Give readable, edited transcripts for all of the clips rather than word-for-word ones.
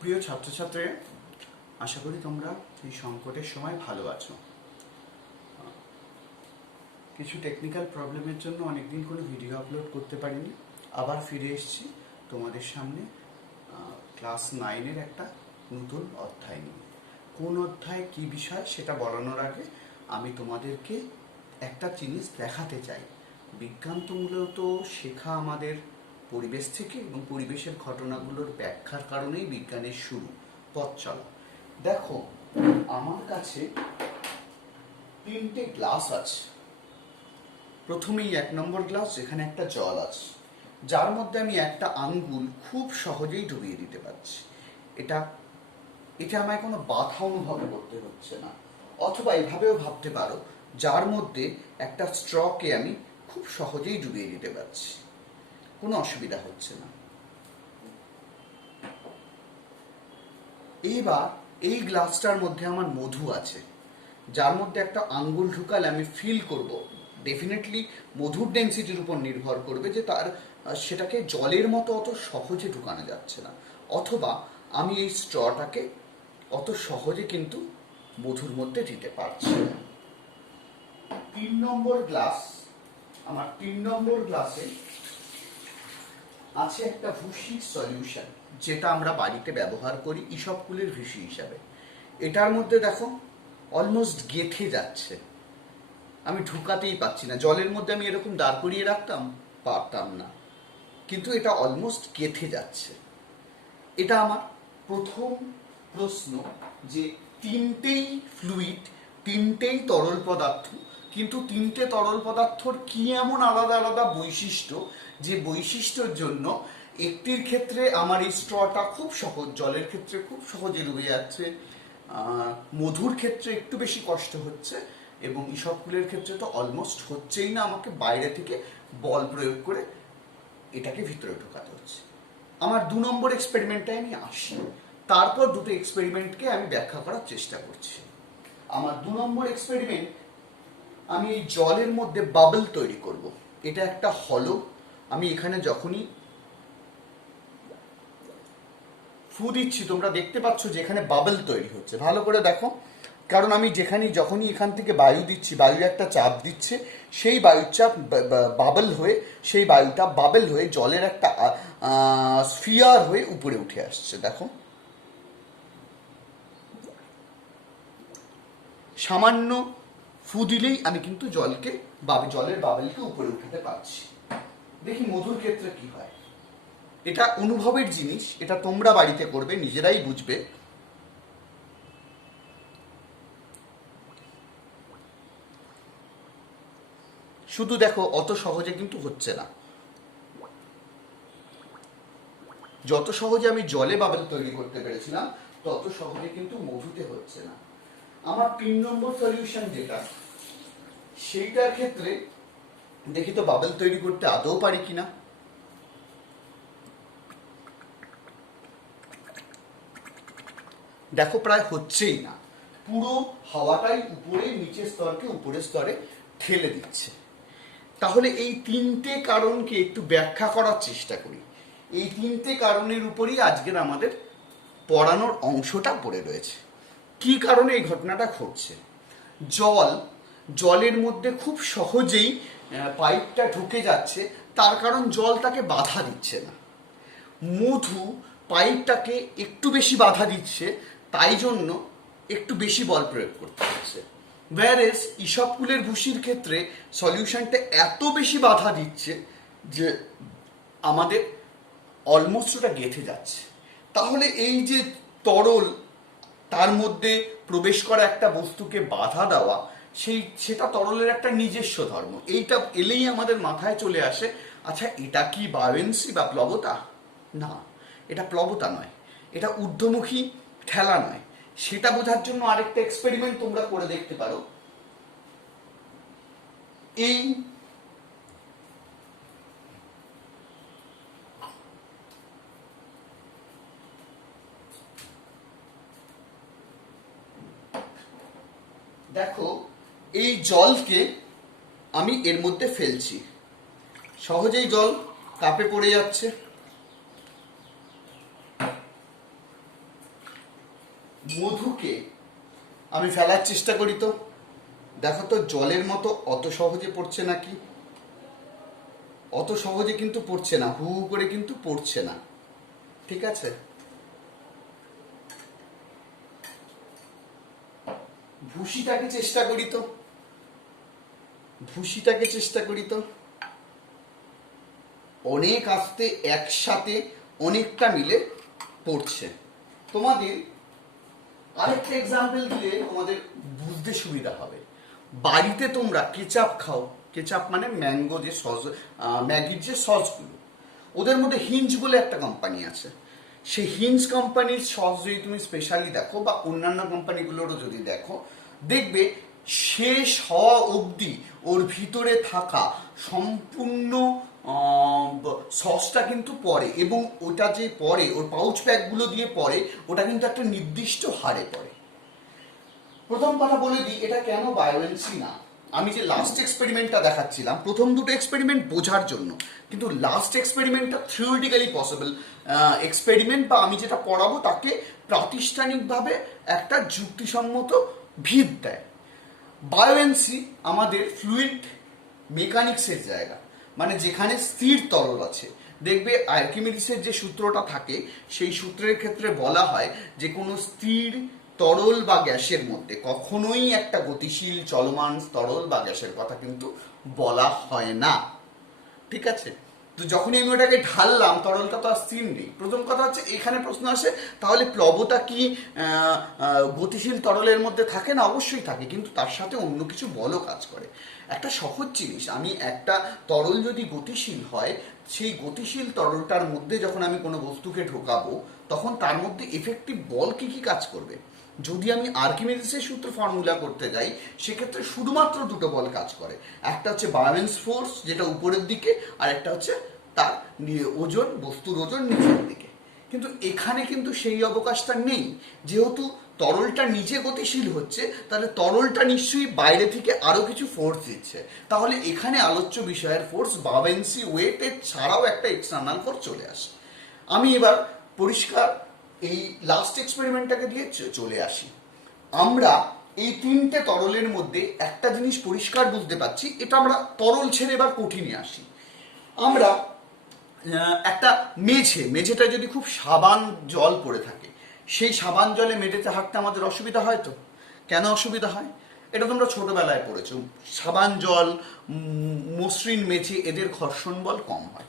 প্রিয় ছাত্রছাত্রীরা, আশা করি তোমরা এই সংকটের সময় ভালো আছো। কিছু টেকনিক্যাল প্রবলেমের জন্য অনেকদিন কোনো ভিডিও আপলোড করতে পারিনি। আবার ফিরে এসেছি তোমাদের সামনে ক্লাস 9-এর একটা নতুন অধ্যায় নিয়ে। কোন অধ্যায় কী বিষয় সেটা বলানোর আগে আমি তোমাদেরকে একটা জিনিস দেখাতে চাই। বিজ্ঞান তো মূলত শেখা আমাদের পরিবেশ থেকে, এবং পরিবেশের ঘটনাগুলোর ব্যাখ্যার কারণেই বিজ্ঞানের শুরু, পথ চলা। দেখো, আমার কাছে 3টে গ্লাস আছে। প্রথমেই 1 নম্বর গ্লাস, যেখানে একটা জল আছে, যার মধ্যে আমি একটা আঙ্গুল খুব সহজেই ডুবিয়ে দিতে পারছি। এটা আমায় কোনো বাধা অনুভব করতে হচ্ছে না। অথবা এভাবেও ভাবতে পারো, যার মধ্যে একটা স্ট্রকে আমি খুব সহজেই ডুবিয়ে দিতে পারছি, কোনো অসুবিধা হচ্ছে না। এইবার এই গ্লাসটার মধ্যে আমার মধু আছে, যার মধ্যে একটা আঙ্গুল ঢুকালে আমি ফিল করব। ডেফিনেটলি মধুর ডেন্সিটির উপর নির্ভর করবে যে সেটাকে জলের মতো অত সহজে ঢুকানো যাচ্ছে না, অথবা আমি এই স্ট্রটাকে অত সহজে কিন্তু মধুর মধ্যে দিতে পারছি না। 3 নম্বর গ্লাস, আমার 3 নম্বর গ্লাসে আছে একটা ভুসির সলিউশন, যেটা আমরা বাড়িতে ব্যবহার করি ইসবগুলের ভুসি হিসাবে। এটার মধ্যে দেখো অলমোস্ট গেঁথে যাচ্ছে, আমি ঢুকাতেই পারছি না। জলের মধ্যে আমি এরকম দাঁড় করিয়ে রাখতাম, পারতাম না, কিন্তু এটা অলমোস্ট গেঁথে যাচ্ছে। এটা আমার প্রথম প্রশ্ন, যে 3টেই ফ্লুইড, 3টেই তরল পদার্থ, কিন্তু 3টে তরল পদার্থর কি এমন আলাদা আলাদা বৈশিষ্ট্য, যে বৈশিষ্ট্যের জন্য একটির ক্ষেত্রে আমার এই স্ট্রটা খুব সহজ, জলের ক্ষেত্রে খুব সহজে ডুবে যাচ্ছে, মধুর ক্ষেত্রে একটু বেশি কষ্ট হচ্ছে, এবং ইসবগুলের ক্ষেত্রে তো অলমোস্ট হচ্ছেই না, আমাকে বাইরে থেকে বল প্রয়োগ করে এটাকে ভিতরে ঢোকাতে হচ্ছে। আমার 2 নম্বর এক্সপেরিমেন্টে আমি আসি, তারপর দুটো এক্সপেরিমেন্টকে আমি ব্যাখ্যা করার চেষ্টা করছি। আমার 2 নম্বর এক্সপেরিমেন্ট, আমি এই জলের মধ্যে বাবল তৈরি করব। এটা একটা হলো, আমি এখানে যখনই ফু দিচ্ছি তোমরা দেখতে পাচ্ছ যে এখানে বাবল তৈরি হচ্ছে। ভালো করে দেখো, কারণ আমি যখনই এখান থেকে বায়ু দিচ্ছি, বায়ু একটা চাপ দিচ্ছে, সেই বায়ুর চাপ বাবল হয়ে, সেই বায়ুটা বাবল হয়ে জলের একটা স্ফিয়ার হয়ে উপরে উঠে আসছে। দেখো, সামান্য ফু দিলেই আমি কিন্তু জলের বাবলকে উপরে উঠাতে পারছি। দেখি মধুর ক্ষেত্রে কি হয়। এটা অনুভবের জিনিস, এটা তোমরা বাড়িতে করবে, নিজেরাই বুঝবে। শুধু দেখো, অত সহজে কিন্তু হচ্ছে না। যত সহজে আমি জলে বাবল তৈরি করতে পেরেছিলাম, তত সহজে কিন্তু মধুতে হচ্ছে না। আমার 3 নম্বর সলিউশন যেটা, সেইটার ক্ষেত্রে দেখি তো বাবল তৈরি করতে আদৌ পারি কিনা। দেখো, প্রায় হচ্ছেই না, পুরো হাওয়াটাই উপরে নিচের স্তরকে উপরের স্তরে ঠেলে দিচ্ছে। তাহলে এই 3টে কারণকে একটু ব্যাখ্যা করার চেষ্টা করি। এই 3টে কারণের উপরই আজকের আমাদের পড়ানোর অংশটা পড়ে রয়েছে। কি কারণে এই ঘটনাটা ঘটছে? জলের মধ্যে খুব সহজেই পাইপটা ঢুকে যাচ্ছে, তার কারণ জল তাকে বাধা দিচ্ছে না। মধু পাইপটাকে একটু বেশি বাধা দিচ্ছে, তাই জন্য একটু বেশি বল প্রয়োগ করতে হচ্ছে। ওয়্যারএস ইসবগুলের ভুসির ক্ষেত্রে সলিউশনটা এত বেশি বাধা দিচ্ছে যে আমাদের অলমোস্ট ওটা গেঁথে যাচ্ছে। তাহলে এই যে তরল, তার মধ্যে প্রবেশ করা একটা বস্তুকে বাধা দেওয়া, সেটা তরলের একটা নিজস্ব ধর্ম। এইটা এলেই আমাদের মাথায় চলে আসে, আচ্ছা এটা কি বায়োয়েন্সি বা প্লবতা? না, এটা প্লবতা নয়, এটা ঊর্ধ্বমুখী ঠেলা নয়। সেটা বোঝার জন্য আরেকটা এক্সপেরিমেন্ট তোমরা করে দেখতে পারো। এই দেখো, এই জলকে আমি এর মধ্যে ফেলছি, সহজেই জল কাপে পড়ে যাচ্ছে। মধুকে আমি ফেলার চেষ্টা করি, তো দেখো তো জলের মতো অত সহজে পড়ছে নাকি? অত সহজে কিন্তু পড়ছে না, হু হু করে কিন্তু পড়ছে না। ঠিক আছে, ভুসিটাকে চেষ্টা করি তো, ভুসিটাকে চেষ্টা করি তো। অনেক আস্তে একসাথে অনেকটা মিলে পড়ছে। তোমাদের আরেকটা এক্সাম্পল দিলে তোমাদের বুঝতে সুবিধা হবে। বাড়িতে তোমরা কেচাপ খাও, কেচাপ মানে ম্যাঙ্গো যে সস, ম্যাগির যে সসগুলো, ওদের মধ্যে হিঞ্জ বলে একটা কোম্পানি আছে। সেই হিঞ্জ কোম্পানির সস যদি তুমি স্পেশালি দেখো বা অন্যান্য কোম্পানিগুলোরও যদি দেখো, দেখবে শেষ হওয়া অবধি ওর ভিতরে থাকা সম্পূর্ণ সসটা কিন্তু পড়ে, এবং ওটা যে পড়ে ওর পাউচ প্যাকগুলো দিয়ে পড়ে, ওটা কিন্তু একটা নির্দিষ্ট হারে পড়ে। প্রথম কথা বলে দিই, এটা কেন বায়োএনসি না। আমি যে লাস্ট এক্সপেরিমেন্টটা দেখাচ্ছিলাম, প্রথম দুটো এক্সপেরিমেন্ট বোঝার জন্য, কিন্তু লাস্ট এক্সপেরিমেন্টটা থিওরিটিক্যালি পসিবল এক্সপেরিমেন্ট, বা আমি যেটা পড়াবো তাকে প্রাতিষ্ঠানিকভাবে একটা যুক্তিসম্মত ভিত দেয়। বায়োএনসি আমাদের ফ্লুইড মেকানিক্সের জায়গা, মানে যেখানে স্থির তরল আছে। দেখবে আর্কিমিডিসের যে সূত্রটা থাকে, সেই সূত্রের ক্ষেত্রে বলা হয় যে কোনো স্থির তরল বা গ্যাসের মধ্যে কখনোই একটা গতিশীল চলমান তরল বা গ্যাসের কথা কিন্তু বলা হয় না। ঠিক আছে, তো যখনই আমি ওটাকে ঢাললাম, তরলটা তো আর স্থির নেই। প্রথম কথা হচ্ছে, এখানে প্রশ্ন আসে তাহলে প্লবতা কি গতিশীল তরলের মধ্যে থাকে না? অবশ্যই থাকে, কিন্তু তার সাথে অন্য কিছু বলও কাজ করে। একটা সহজ জিনিস, আমি একটা তরল যদি গতিশীল হয়, সেই গতিশীল তরলটার মধ্যে যখন আমি কোনো বস্তুকে ঢোকাবো, তখন তার মধ্যে এফেক্টিভ বল কি কি কাজ করবে। যদি আমি আর্কিমিডিসের সূত্র ফর্মুলা করতে যাই, সেক্ষেত্রে শুধুমাত্র দুটো বল কাজ করে। একটা হচ্ছে বায়োলেন্স ফোর্স, যেটা উপরের দিকে, আর একটা হচ্ছে তার ওজন, বস্তুর ওজন নিচের দিকে। কিন্তু এখানে কিন্তু সেই অবকাশটা নেই। যেহেতু তরলটা নিজে গতিশীল হচ্ছে, তাহলে তরলটা নিশ্চয়ই বাইরে থেকে আরো কিছু ফোর্স দিচ্ছে। তাহলে এখানে আলোচ্য বিষয়ের ফোর্স বায়োলেন্সি ওয়েটের ছাড়াও একটা এক্সটার্নাল ফোর্স চলে আসে। আমি এবার পরিষ্কার এই লাস্ট এক্সপেরিমেন্টটাকে দিয়ে চলে আসি। আমরা এই তিনটে তরলের মধ্যে একটা জিনিস পরিষ্কার বুঝতে পারছি, এটা আমরা তরল ছেড়ে এবার কঠিনে আসি। আমরা একটা মেঝেটা যদি খুব সাবান জল পড়ে থাকে, সেই সাবান জলে মেঝেতে হাঁটতে আমাদের অসুবিধা হয়। তো কেন অসুবিধা হয়? এটা তোমরা ছোটবেলায় পড়েছো। সাবান জল, মসৃণ মেঝে, এদের ঘর্ষণ বল কম হয়।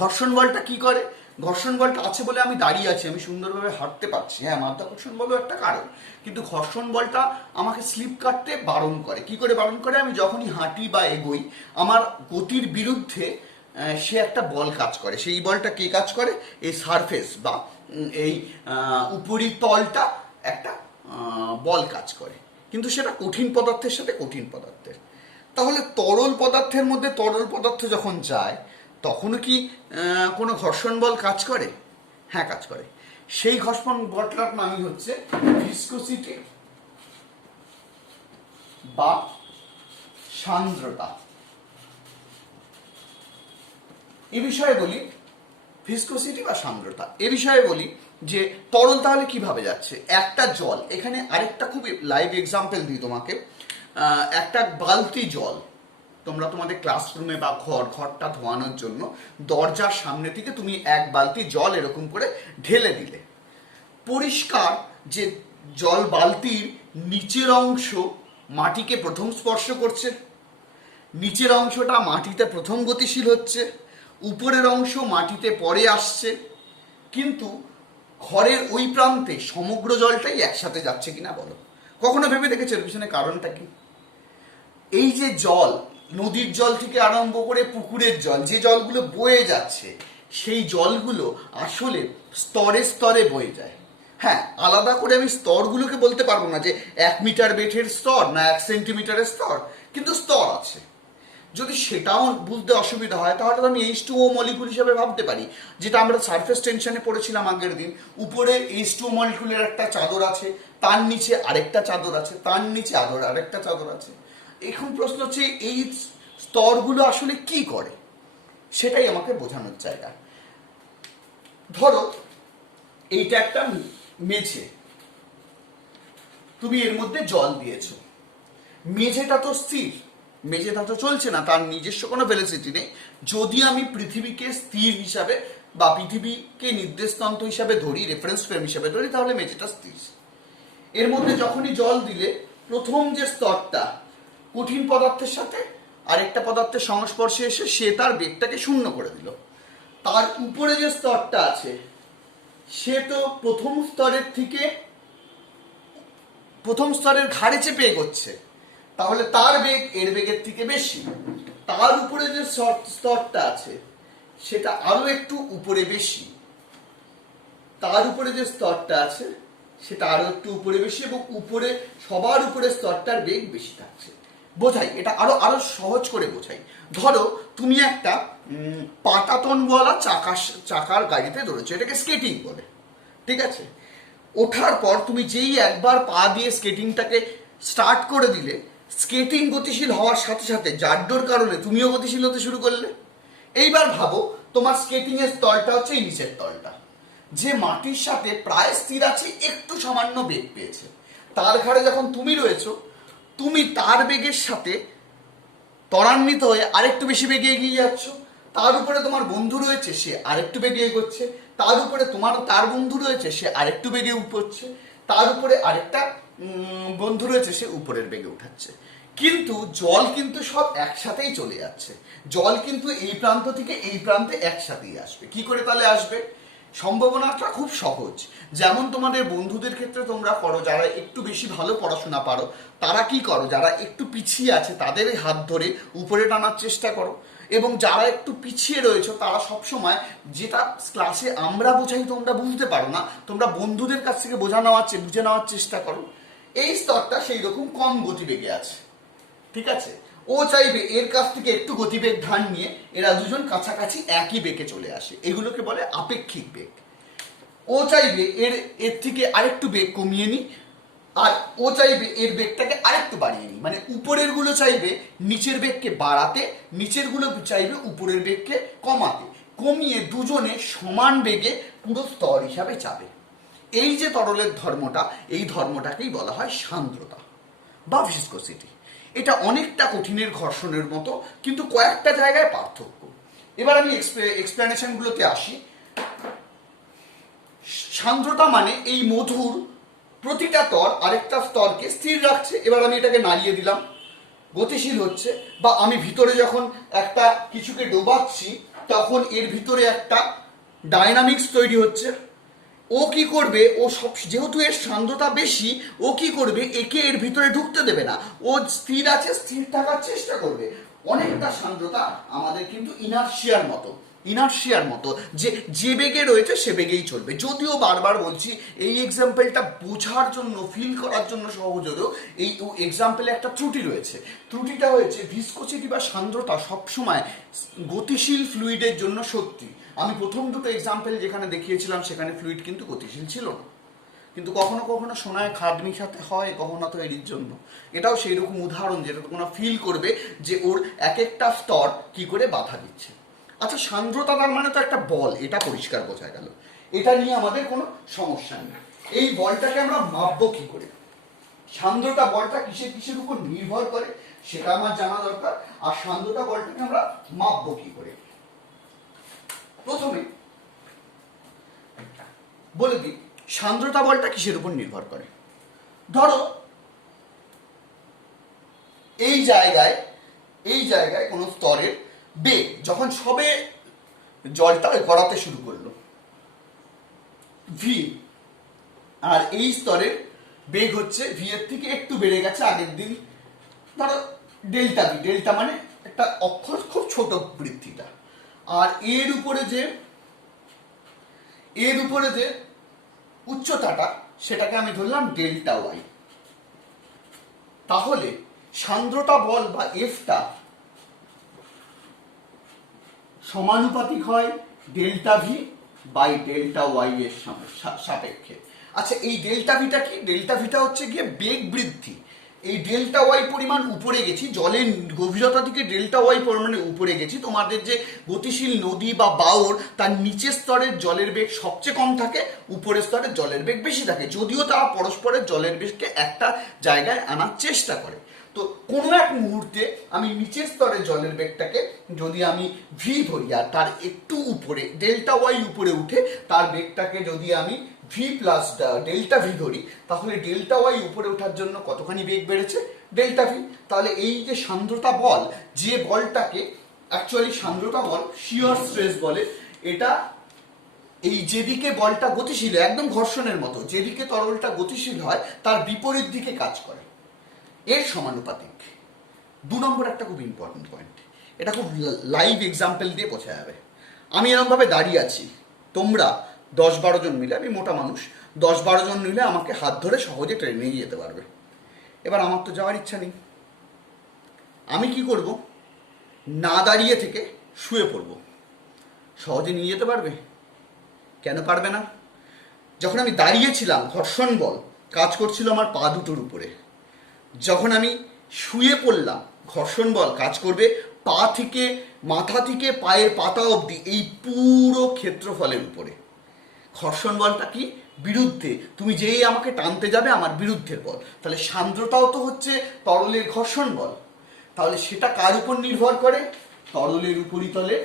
ঘর্ষণ বলটা কি করে? ঘর্ষণ বলটা আছে বলে আমি দাঁড়িয়ে আছি, আমি সুন্দরভাবে হাঁটতে পারছি। হ্যাঁ, মাধ্যাকর্ষণ বলও একটা কারণ, কিন্তু ঘর্ষণ বলটা আমাকে স্লিপ কাটতে বারণ করে। কি করে বারণ করে? আমি যখনই হাঁটি বা এগোই, আমার গতির বিরুদ্ধে সে একটা বল কাজ করে। সেই বলটা কে কাজ করে? এই সারফেস বা এই উপরিতলটা একটা বল কাজ করে, কিন্তু সেটা কঠিন পদার্থের সাথে কঠিন পদার্থের। তাহলে তরল পদার্থের মধ্যে তরল পদার্থ যখন যায়, তখনও কি কোনো ঘর্ষণ বল কাজ করে? হ্যাঁ, কাজ করে। সেই ঘর্ষণ বলটার নামই হচ্ছে ভিসকোসিটি বা সান্দ্রতা। এ বিষয়ে বলি, ভিসকোসিটি বা সান্দ্রতা, এ বিষয়ে বলি যে তরল তাহলে কিভাবে যাচ্ছে। একটা জল, এখানে আরেকটা খুব লাইভ এক্সাম্পল দিই তোমাকে। একটা বালতি জল তোমরা তোমাদের ক্লাসরুমে বা ঘরটা ধোয়ানোর জন্য দরজার সামনে থেকে তুমি এক বালতি জল এরকম করে ঢেলে দিলে। পরিষ্কার যে জল বালতির নিচের অংশ মাটিকে প্রথম স্পর্শ করছে, নিচের অংশটা মাটিতে প্রথম গতিশীল হচ্ছে, উপরের অংশ মাটিতে পরে আসছে, কিন্তু ঘরের ওই প্রান্তে সমগ্র জলটাই একসাথে যাচ্ছে কিনা বলো? কখনো ভেবে দেখেছো এর পিছনে কারণটা কি? এই যে জল, নদীর জল থেকে আরম্ভ করে পুকুরের জল, যে জলগুলো বয়ে যাচ্ছে, সেই জলগুলো আসলে স্তরে স্তরে বয়ে যায়। হ্যাঁ, আলাদা করে আমি স্তরগুলোকে বলতে পারবো না যে 1 মিটার বেঠের স্তর না 1 সেন্টিমিটারের স্তর, কিন্তু স্তর আছে। যদি সেটাও বুঝতে অসুবিধা হয়, তাহলে তো আমি H2O মলিকুল হিসেবে ভাবতে পারি, যেটা আমরা সারফেস টেনশনে পড়েছিলাম আগের দিন। উপরে H2O মলিকুলের একটা চাদর আছে, তার নিচে আরেকটা চাদর আছে, তার নিচে আরেকটা চাদর আছে। এখন প্রশ্ন হচ্ছে, এই স্তরগুলো আসলে কি করে, সেটাই আমাকে বোঝানোর জায়গা। ধরো এইটা একটা মেঝে, তুমি এর মধ্যে জল দিয়েছো, মেঝেটা তো স্থির, মেঝেটা তো চলছে না, তার নিজস্ব কোনো ভেলোসিটি নেই। যদি আমি পৃথিবীকে স্থির হিসাবে বা পৃথিবীকে নির্দেশতন্ত্র হিসাবে ধরি, রেফারেন্স ফ্রেম হিসাবে ধরি, তাহলে মেঝেটা স্থির। এর মধ্যে যখনই জল দিলে প্রথম যে স্তরটা কঠিন পদার্থের সাথে আরেকটা পদার্থের সংস্পর্শে এসে সে তার বেগটাকে শূন্য করে দিল। তার উপরে যে স্তরটা আছে সে তো প্রথম স্তরের ঘাড়ে চেপে এগোচ্ছে, তাহলে তার বেগ এর বেগের থেকে বেশি। তার উপরে যে স্তরটা আছে সেটা আরো একটু উপরে বেশি, তার উপরে যে স্তরটা আছে সেটা আরো একটু উপরে বেশি, এবং উপরে সবার উপরে স্তরটার বেগ বেশি থাকছে। বোঝাই, এটা আরো আরো সহজ করে বোঝাই। ধরো তুমি একটা পাটাতনওয়ালা চাকার গাড়িতে ধরেছো, এটাকে স্কেটিং বলে, ঠিক আছে? ওঠার পর তুমি যেই একবার পা দিয়ে স্কেটিংটাকে স্টার্ট করে দিলে, স্কেটিং গতিশীল হওয়ার সাথে সাথে জাড্ডোর কারণে তুমিও গতিশীল হতে শুরু করলে। এইবার ভাবো তোমার স্কেটিং এর তলটা হচ্ছে এই নিচের তলটা, যে মাটির সাথে প্রায় স্থির আছে, একটু সামান্য বেগ পেয়েছে। তার ঘাড়ে যখন তুমি রয়েছো, তুমি তার বেগের সাথে ত্বরান্বিত হয়ে আরেকটু বেশি বেগে এগিয়ে যাচ্ছ। তার উপরে তোমার বন্ধু রয়েছে, সে আরেকটু বেগে এগোচ্ছে। তার উপরে তার বন্ধু রয়েছে, সে আরেকটু বেগে উপড়ছে। তার উপরে আরেকটা বন্ধু রয়েছে, সে উপরের বেগে উঠাচ্ছে। কিন্তু জল কিন্তু সব একসাথেই চলে যাচ্ছে। জল কিন্তু এই প্রান্ত থেকে এই প্রান্তে একসাথেই আসবে। কি করে তাহলে আসবে? সম্ভাবনাটা খুব সহজ। যেমন তোমাদের বন্ধুদের ক্ষেত্রে তোমরা করো, যারা একটু বেশি ভালো পড়াশোনা পারো তারা কি করো, যারা একটু পিছিয়ে আছে তাদের হাত ধরে উপরে টানার চেষ্টা করো, এবং যারা একটু পিছিয়ে রয়েছে তারা সবসময় যেটা ক্লাসে আমরা বোঝাই তোমরা বুঝতে পারো না, তোমরা বন্ধুদের কাছ থেকে বুঝে নেওয়ার চেষ্টা করো। এই স্তরটা সেই রকম কম গতিবেগে আছে, ঠিক আছে? ও চাইবে এর কাছ থেকে একটু গতিবেগ ধার নিয়ে এরা দুজন কাছাকাছি একই বেগে চলে আসে, এগুলোকে বলে আপেক্ষিক বেগ। ও চাইবে এর থেকে আরেকটু বেগ কমিয়ে নি, আর ও চাইবে এর বেগটাকে আরেকটু বাড়িয়ে নি। মানে উপরের গুলো চাইবে নিচের বেগকে বাড়াতে, নিচের গুলো চাইবে উপরের বেগকে কমাতে, কমিয়ে দুজনে সমান বেগে পুরো স্তর হিসাবে যাবে। এই যে তরলের ধর্মটা, এই ধর্মটাকেই বলা হয় সান্দ্রতা বা ভিসকোসিটি। এটা অনেকটা কঠিনের ঘর্ষণের মতো, কিন্তু কয়েকটা জায়গায় পার্থক্য। এবার আমি এক্সপ্লেনেশনগুলোতে আসি। সান্দ্রতা মানে এই মধুর প্রতিটা স্তর আরেকটা স্তরকে স্থির রাখছে। এবার আমি এটাকে নাড়িয়ে দিলাম, গতিশীল হচ্ছে। বা আমি ভিতরে যখন একটা কিছুকে ডোবাচ্ছি তখন এর ভিতরে একটা ডায়নামিক্স তৈরি হচ্ছে। ও কি করবে, যেহেতু এর সান্দ্রতা বেশি, ও কি করবে, একে এর ভিতরে ঢুকতে দেবে না। ও স্থির আছে, স্থির থাকার চেষ্টা করবে। অনেকটা সান্দ্রতা আমাদের কিন্তু ইনার্শিয়ার মতো যে বেগে রয়েছে সে বেগেই চলবে। যদিও বারবার বলছি এই এক্সাম্পলটা বোঝার জন্য, ফিল করার জন্য সহজ হলেও এই এক্সাম্পলে একটা ত্রুটি রয়েছে। ত্রুটিটা হয়েছে ভিসকোসিটি বা সান্দ্রতা সবসময় গতিশীল ফ্লুইডের জন্য সত্যি। আমি প্রথম দুটো এক্সাম্পল যেখানে দেখিয়েছিলাম সেখানে ফ্লুইড কিন্তু গতিশীল ছিল না, কিন্তু কখনো কখনো সোনায় খাদ মিশাতে হয় গহনা তৈরির জন্য। এটাও সেই রকম উদাহরণ, যেটা তোমরা ফিল করবে যে ওর এক একটা স্তর কি করে বাধা দিচ্ছে। আচ্ছা, সান্দ্রতা তার মানে তো একটা বল, এটা পরিষ্কার বোঝা গেল, এটা নিয়ে আমাদের কোনো সমস্যা নেই। এই বলটাকে আমরা মাপবো কি করে? সান্দ্রতা বলটা কিসের উপর নির্ভর করে সেটা আমার জানা দরকার। আর সান্দ্রতা বলটাকে আমরা মাপবো কি করে? প্রথমে বলে দিই সান্দ্রতা বলটা কিসের উপর নির্ভর করে। ধরো এই জায়গায় কোনো স্তরের বেগ যখন সবে জলটা গড়াতে শুরু করলো ভি, আর এই স্তরের বেগ হচ্ছে ভি এর থেকে একটু বেড়ে গেছে আগের দিন, ধরো ডেল্টা ভি। ডেল্টা মানে একটা অক্ষর, খুব ছোট বৃদ্ধিটা। আর এর উপরে যে উচ্চতাটা সেটাকে আমি ধরলাম ডেল্টা ওয়াই। তাহলে সান্দ্রতা বল বা এফটা সমানুপাতিক হয় delta V by delta Y এর সাপেক্ষে। আচ্ছা, এই ডেল্টা ভিটা কি? ডেল্টা ভিটা হচ্ছে গিয়ে বেগ বৃদ্ধি। এই ডেল্টা ওয়াই পরিমাণ উপরে গেছি, জলের গভীরতা থেকে ডেল্টা ওয়াই পরিমাণে উপরে গেছি, তোমাদের যে গতিশীল নদী বা বাওর তার নিচের স্তরের জলের বেগ সবচেয়ে কম থাকে, উপরের স্তরের জলের বেগ বেশি থাকে, যদিও তারা পরস্পরের জলের বেগকে একটা জায়গায় আনার চেষ্টা করে। তো কোনো এক মুহূর্তে আমি নিচের স্তরের জলের বেগটাকে যদি আমি ভি ধরি আর তার একটু উপরে ডেল্টা ওয়াই উপরে উঠে তার বেগটাকে যদি আমি ভি প্লাস ডেল্টা ভি ধরি, তাহলে ডেল্টা ওয়াই উপরে ওঠার জন্য কতখানি বেগ বেড়েছে? Delta V. তাহলে এই যে সান্দ্রতা বল, যে বলটাকে অ্যাকচুয়ালি সান্দ্রতা বল শিয়ার স্ট্রেস বলে, এটা এই যেদিকে বলটা গতিশীল একদম ঘর্ষণের মতো, যেদিকে তরলটা গতিশীল হয় তার বিপরীত দিকে কাজ করে, এর সমানুপাতিক। 2 নম্বর একটা খুব ইম্পর্টেন্ট পয়েন্ট, এটা খুব লাইভ এক্সাম্পল দিয়ে বোঝা যাবে। আমি এরকমভাবে দাঁড়িয়ে আছি, তোমরা 10-12 জন মিলে, আমি মোটা মানুষ, 10-12 জন মিলে আমাকে হাত ধরে সহজে ট্রেনে নিয়ে যেতে পারবে। এবার আমার তো যাওয়ার ইচ্ছা নেই, আমি কি করব? না দাঁড়িয়ে থেকে শুয়ে পড়ব। সহজে নিয়ে যেতে পারবে? কেন পারবে না? যখন আমি দাঁড়িয়েছিলাম ঘর্ষণ বল কাজ করছিল আমার পা দুটোর উপরে, যখন আমি শুয়ে পড়লাম ঘর্ষণ বল কাজ করবে পা থেকে, মাথা থেকে পায়ের পাতা অবধি এই পুরো ক্ষেত্রফলের উপরে। ঘর্ষণ বলটা কি? বিরুদ্ধে, তুমি যেই আমাকে টানতে যাবে আমার বিরুদ্ধের বল। তাহলে সান্দ্রতাও তো হচ্ছে তরলের ঘর্ষণ বল। তাহলে সেটা কার উপর নির্ভর করে? তরলের উপরিতলের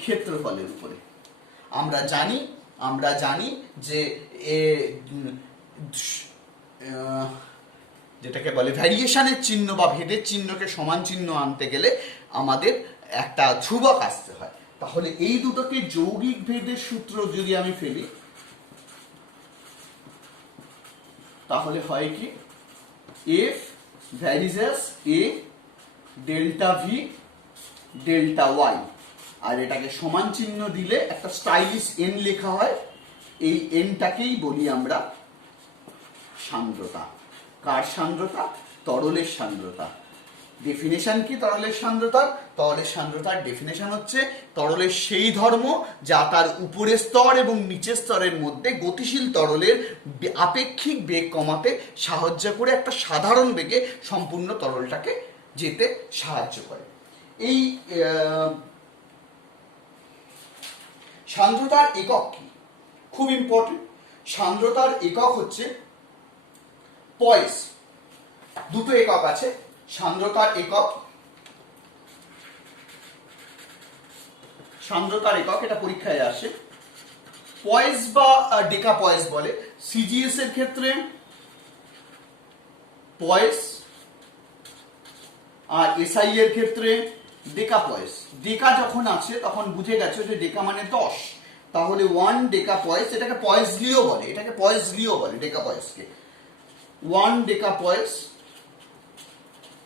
ক্ষেত্রফলের উপরে। আমরা জানি যে যেটাকে বলে ভ্যারিয়েশনের চিহ্ন বা ভেদের চিহ্নকে সমান চিহ্ন আনতে গেলে আমাদের একটা ধ্রুবক আসতে হয়। তাহলে এই দুটোকে যৌগিক ভেদের সূত্র যদি আমি ফেলি, তাহলে হয় কি? F varies A delta V delta Y, আর এটাকে সমান চিহ্ন দিলে একটা স্টাইলিশ এন লেখা হয়। এই এনটাকেই বলি আমরা সান্দ্রতা। কার সান্দ্রতা? তরলের সান্দ্রতা। ডেফিনেশন কি তরলের সান্দ্রতার? তরলের সান্দ্রতার ডেফিনেশন হচ্ছে তরলের সেই ধর্ম যা তার উপরের স্তর এবং নিচের স্তরের মধ্যে গতিশীল তরলের আপেক্ষিক বেগ কমাতে সাহায্য করে একটা সাধারণ বেগে সম্পূর্ণ তরলটাকে যেতে সাহায্য করে। এই সান্দ্রতার একক কি? খুব ইম্পর্টেন্ট। সান্দ্রতার একক হচ্ছে পয়েস। দুটো একক আছে সান্দ্রতার একক। সান্দ্রতার একক এটা পরীক্ষায় আসে। পয়েস বা ডেকা পয়েস বলে। সিজিএস এর ক্ষেত্রে পয়েস আর এসআই এর ক্ষেত্রে ডেকা পয়েস। ডেকা যখন আছে তখন বুঝে গেছো যে ডেকা মানে 10, তাহলে 1 ডেকা পয়েস, এটাকে পয়েসলিও বলে, এটাকে পয়েসলিও বলে ডেকা পয়েসকে। 1 deca poise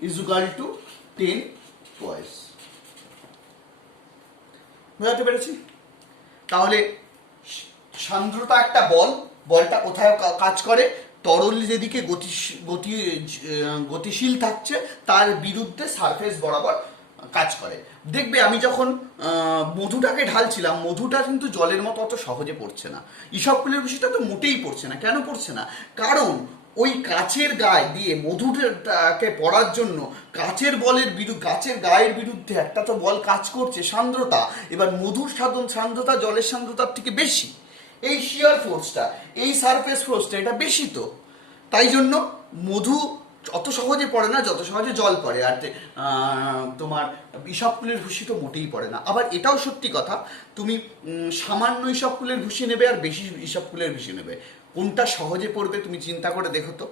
is equal to 10 poise. বুঝতে পেরেছি? তাহলে সান্দ্রতা একটা বল, বলটা কোথায় কাজ করে? তরল যেদিকে গতিশীল থাকছে তার বিরুদ্ধে সারফেস বরাবর কাজ করে। দেখবে আমি যখন মধুটাকে ঢালছিলাম, মধুটা কিন্তু জলের মতো অত সহজে পড়ছে না। ইসবগুলির বিষয়টা তো মোটেই পড়ছে না। কেন পড়ছে না? কারণ ওই কাচের গায়ে দিয়ে মধুটাকে পড়ার জন্য কাচের বলের কাচের গায়ের বিরুদ্ধে একটা তো বল কাজ করছে, সান্দ্রতা। এবার মধুর সান্দ্রতা জলের সান্দ্রতার থেকে বেশি। এই শিয়ার ফোর্সটা, এই সারফেস ফোর্সটা এটা বেশি। তো তাই জন্য মধু অত সহজে পড়ে না যত সহজে জল পড়ে। আর তোমার ইসবকুলের ভুসি তো মোটেই পড়ে না। আবার এটাও সত্যি কথা, তুমি সামান্য ইসবকুলের ভুসি নেবে আর বেশি ইসবকুলের ভুসি নেবে, কোনটা সহজে পড়বে তুমি চিন্তা করে দেখো তো।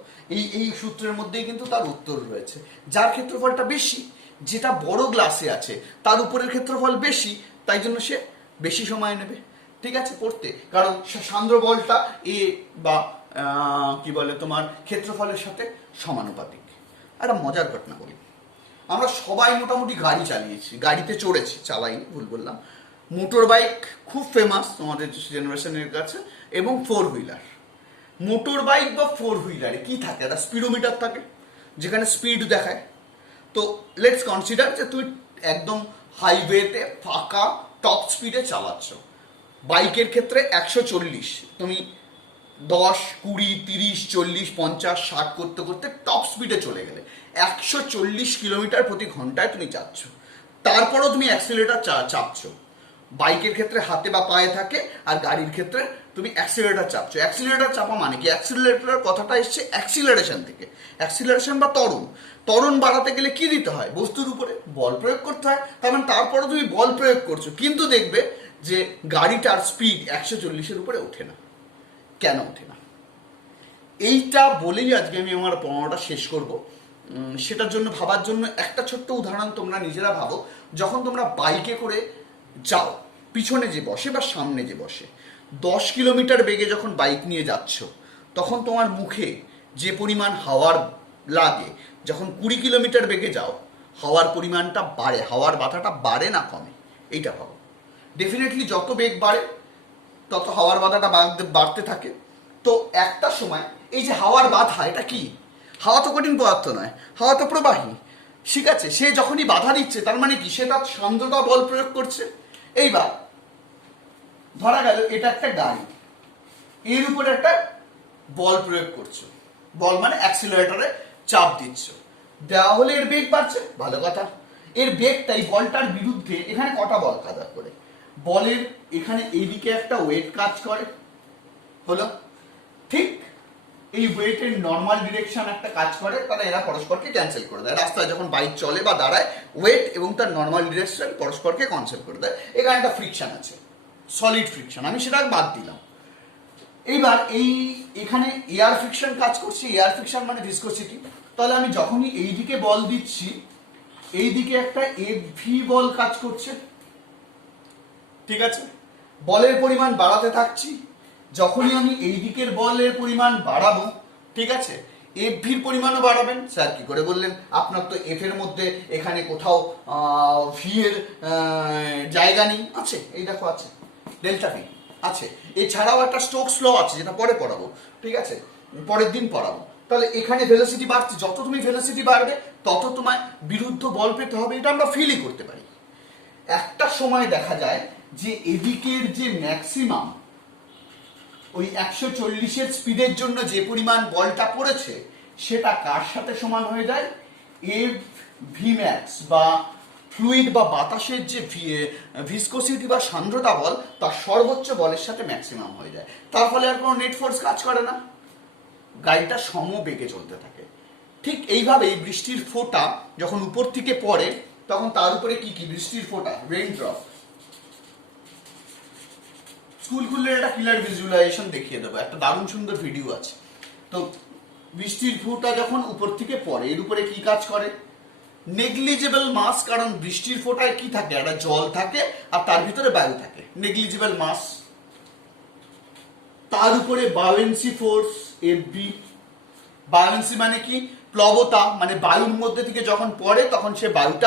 এই সূত্রের মধ্যেই কিন্তু তার উত্তর রয়েছে। যার ক্ষেত্রফলটা বেশি, যেটা বড় গ্লাসে আছে তার উপরের ক্ষেত্রফল বেশি, তাই জন্য সে বেশি সময় নেবে, ঠিক আছে, পড়তে। কারণ সান্দ্র বলটা এ বা কি বলে তোমার ক্ষেত্রফলের সাথে সমানুপাতিক। একটা মজার ঘটনা বলি। আমরা সবাই মোটামুটি গাড়ি চালিয়েছি, গাড়িতে চড়েছি, চালাইনি, ভুল বললাম। মোটর বাইক খুব ফেমাস তোমাদের জেনারেশনের কাছে, এবং 4 হুইলার। মোটর বাইক বা 4 হুইলারে কি থাকে? একটা স্পিডোমিটার থাকে যেখানে স্পিড দেখায়। তো লেটস কনসিডার যে তুই একদম হাইওয়েতে ফাঁকা টপ স্পিডে চালাচ্ছ। বাইকের ক্ষেত্রে 140, তুমি 10, 20, 30, 40, 50, 60 করতে করতে টপ স্পিডে চলে গেলে 140 কিলোমিটার প্রতি ঘন্টায় তুমি যাচ্ছ, তারপরও তুমি অ্যাক্সিলারেটর চাপছো। বাইকের ক্ষেত্রে হাতে বা পায়ে থাকে, আর গাড়ির ক্ষেত্রে তুমি অ্যাক্সিলারেটর চাপছো। অ্যাক্সিলারেটর চাপা মানে কি? অ্যাক্সিলারেটর কথাটা এসছে অ্যাক্সিলারেশন থেকে। অ্যাক্সিলারেশন বা ত্বরণ বাড়াতে গেলে কি দিতে হয়? বস্তুর উপরে বল প্রয়োগ করতে হয়। তার মানে তারপরে তুমি বল প্রয়োগ করছো, কিন্তু দেখবে যে গাড়িটার স্পিড 140-এর উপরে ওঠে না। কেন ওঠে না? এইটা বলেই আজকে আমি আমার পড়ানোটা শেষ করব। সেটার জন্য ভাবার জন্য একটা ছোট্ট উদাহরণ তোমরা নিজেরা ভাবো। যখন তোমরা বাইকে করে যাও, পিছনে যে বসে বা সামনে যে বসে, 10 কিলোমিটার বেগে যখন বাইক নিয়ে যাচ্ছ, তখন তোমার মুখে যে পরিমাণ হাওয়ার লাগে, যখন 20 কিলোমিটার বেগে যাও হাওয়ার পরিমাণটা বাড়ে, হাওয়ার বাধাটা বাড়ে না কমে? এইটা ভাবো। ডেফিনেটলি যত বেগ বাড়ে তত হাওয়ার বাধাটা বাড়তে থাকে। তো একটা সময় এই যে হাওয়ার বাধা, এটা কি? হাওয়া তো কঠিন পদার্থ নয়, হাওয়া তো প্রবাহী। ঠিক আছে, সে যখনই বাধা দিচ্ছে তার মানে কি? সে তার সান্দ্রতা বল প্রয়োগ করছে। এইবার ধরা গেল এটা একটা গাড়ি, এর উপরে একটা বল প্রয়োগ করছো। বল মানে অ্যাক্সিলারেটরে চাপ দিচ্ছ, দেওয়া হলে এর বেগ বাড়ছে, ভালো কথা। এর বেগটাই বলটার বিরুদ্ধে এখানে কটা বল কাজ করে? বলের এখানে এইদিকে একটা ওয়েট কাজ করে, হলো ঠিক। এই ওয়েটের নর্মাল ডিরেকশন একটা কাজ করে, তারা এরা পরস্পরকে ক্যান্সেল করে দেয়। রাস্তায় যখন বাইক চলে বা দাঁড়ায়, ওয়েট এবং তার নর্মাল ডিরেকশন পরস্পরকে ক্যান্সেল করে দেয়। এখানে একটা ফ্রিকশন আছে, সলিড ফ্রিকশন, আমি সেটা বাদ দিলাম। এইবার এখানে এয়ার ফ্রিকশন কাজ করছে। এয়ার ফ্রিকশন মানে ভিসকোসিটি। তাহলে আমি যখনই এইদিকে বল দিচ্ছি, এইদিকে একটা এফভি বল কাজ করছে, ঠিক আছে? বলের পরিমাণ বাড়াতে থাকছি। যখনই আমি এই দিকের বলের পরিমাণ বাড়াবো, ঠিক আছে, এফভির পরিমাণও বাড়াবেন। স্যার কি করে বললেন? আপনার তো এফ এর মধ্যে এখানে কোথাও ভি এর জায়গা নেই। আছে, এই দেখো আছে, ডেল্টা ভি আছে। এছাড়াও একটা স্টোকস ল আছে, যেটা পরে পড়াবো, ঠিক আছে, পরের দিন পড়াবো। তাহলে এখানে ভেলোসিটি বাড়ছে, যত তুমি ভেলোসিটি বাড়বে তত তোমায় বিরুদ্ধ বল পেতে হবে। এটা আমরা ফিলই করতে পারি। একটা সময় দেখা যায় যে এদিকের যে ম্যাক্সিমাম ওই 140-এর স্পিডের জন্য যে পরিমাণ বলটা পড়েছে, সেটা কার সাথে সমান হয়ে যায়? এফ ভি ম্যাক্স বা ফ্লুইড বা বাতাসের যে ভিসকোসিটি বা সান্দ্রতা বল, তার সর্বোচ্চ বলের সাথে ম্যাক্সিমাম হয়ে যায়। তার ফলে আর কোনো নেট ফোর্স কাজ করে না, গাড়িটা সমবেগে চলতে থাকে। ঠিক এইভাবেই বৃষ্টির ফোঁটা যখন উপর থেকে পড়ে, তখন তার উপরে কি কি? বৃষ্টির ফোঁটা, রেইন ড্রপ। স্কুল খুললে একটা ক্লিয়ার ভিজুয়ালাইজেশন দেখিয়ে দেবো, একটা দারুণ সুন্দর ভিডিও আছে। তো বৃষ্টির ফোঁটা যখন উপর থেকে পড়ে, এর উপরে কি কাজ করে? নেগলিজেবল মাস, কারণ বৃষ্টির ফোঁটায় কি থাকে? একটা জল থাকে আর তার ভিতরে বায়ু থাকে, নেগলিজেবল মাস। তার উপরে বায়োয়েন্সি ফোর্স, এফবি। বায়োয়েন্সি মানে কি? প্লবতা, মানে বায়ুর মধ্যে থেকে যখন পড়ে তখন সে বায়ুটা